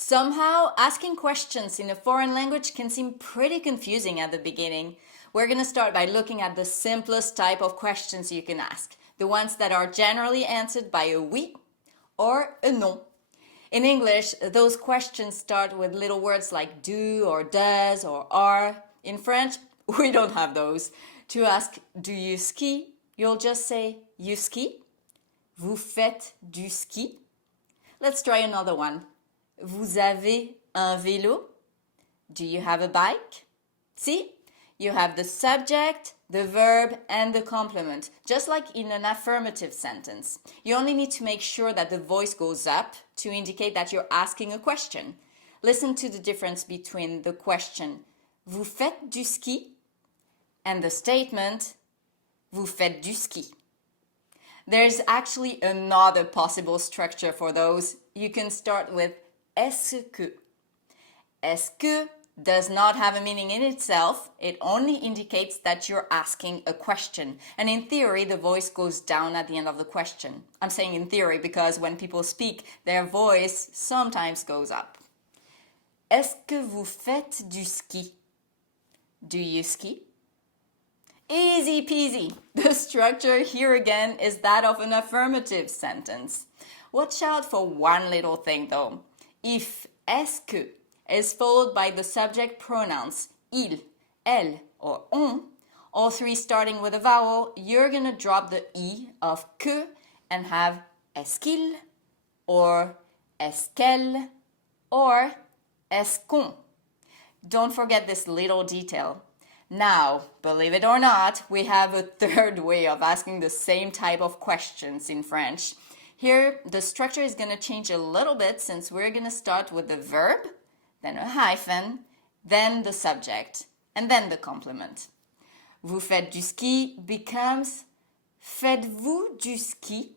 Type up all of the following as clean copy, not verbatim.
Somehow, asking questions in a foreign language can seem pretty confusing at the beginning. We're going to start by looking at the simplest type of questions you can ask, the ones that are generally answered by a oui or a non. In English, those questions start with little words like do or does or are. In French, we don't have those. To ask, do you ski? You'll just say, you ski? Vous faites du ski? Let's try another one. Vous avez un vélo? Do you have a bike? See? You have the subject, the verb, and the complement, just like in an affirmative sentence. You only need to make sure that the voice goes up to indicate that you're asking a question. Listen to the difference between the question, Vous faites du ski? And the statement, Vous faites du ski. There's actually another possible structure for those. You can start with Est-ce que? Est-ce que does not have a meaning in itself. It only indicates that you're asking a question. And in theory, the voice goes down at the end of the question. I'm saying in theory because when people speak, their voice sometimes goes up. Est-ce que vous faites du ski? Do you ski? Easy peasy. The structure here again is that of an affirmative sentence. Watch out for one little thing though. If est-ce que is followed by the subject pronouns il, elle, or on, all three starting with a vowel, you're gonna drop the i of que and have est-ce qu'il, or est-ce qu'elle, or est-ce qu'on. Don't forget this little detail. Now, believe it or not, we have a third way of asking the same type of questions in French. Here, the structure is going to change a little bit since we're going to start with the verb, then a hyphen, then the subject, and then the complement. Vous faites du ski becomes Faites-vous du ski?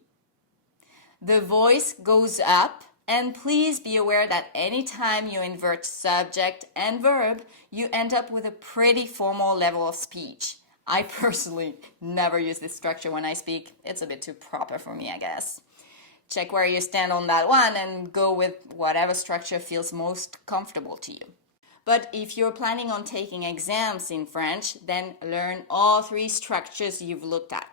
The voice goes up, and please be aware that anytime you invert subject and verb, you end up with a pretty formal level of speech. I personally never use this structure when I speak. It's a bit too proper for me, I guess. Check where you stand on that one and go with whatever structure feels most comfortable to you. But if you're planning on taking exams in French, then learn all three structures you've looked at.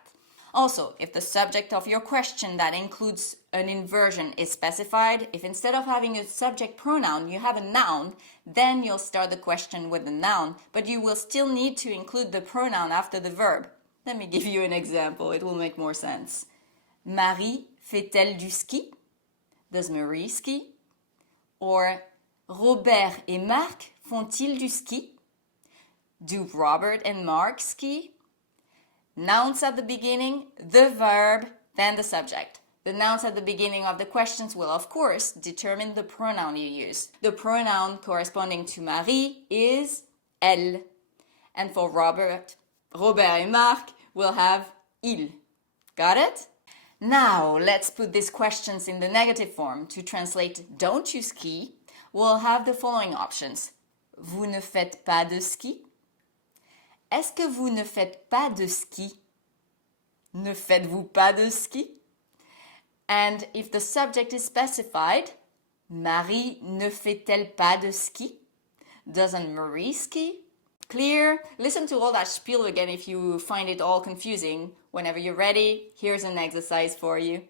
Also, if the subject of your question that includes an inversion is specified, if instead of having a subject pronoun you have a noun, then you'll start the question with the noun, but you will still need to include the pronoun after the verb. Let me give you an example, it will make more sense. Marie fait-elle du ski? Does Marie ski? Or Robert et Marc font-ils du ski? Do Robert and Mark ski? Nouns at the beginning, the verb, then the subject. The nouns at the beginning of the questions will, of course, determine the pronoun you use. The pronoun corresponding to Marie is elle. And for Robert and Marc will have il. Got it? Now, let's put these questions in the negative form. To translate don't you ski, we'll have the following options. Vous ne faites pas de ski? Est-ce que vous ne faites pas de ski? Ne faites-vous pas de ski? And if the subject is specified, Marie ne fait-elle pas de ski? Doesn't Marie ski? Clear? Listen to all that spiel again if you find it all confusing. Whenever you're ready, here's an exercise for you.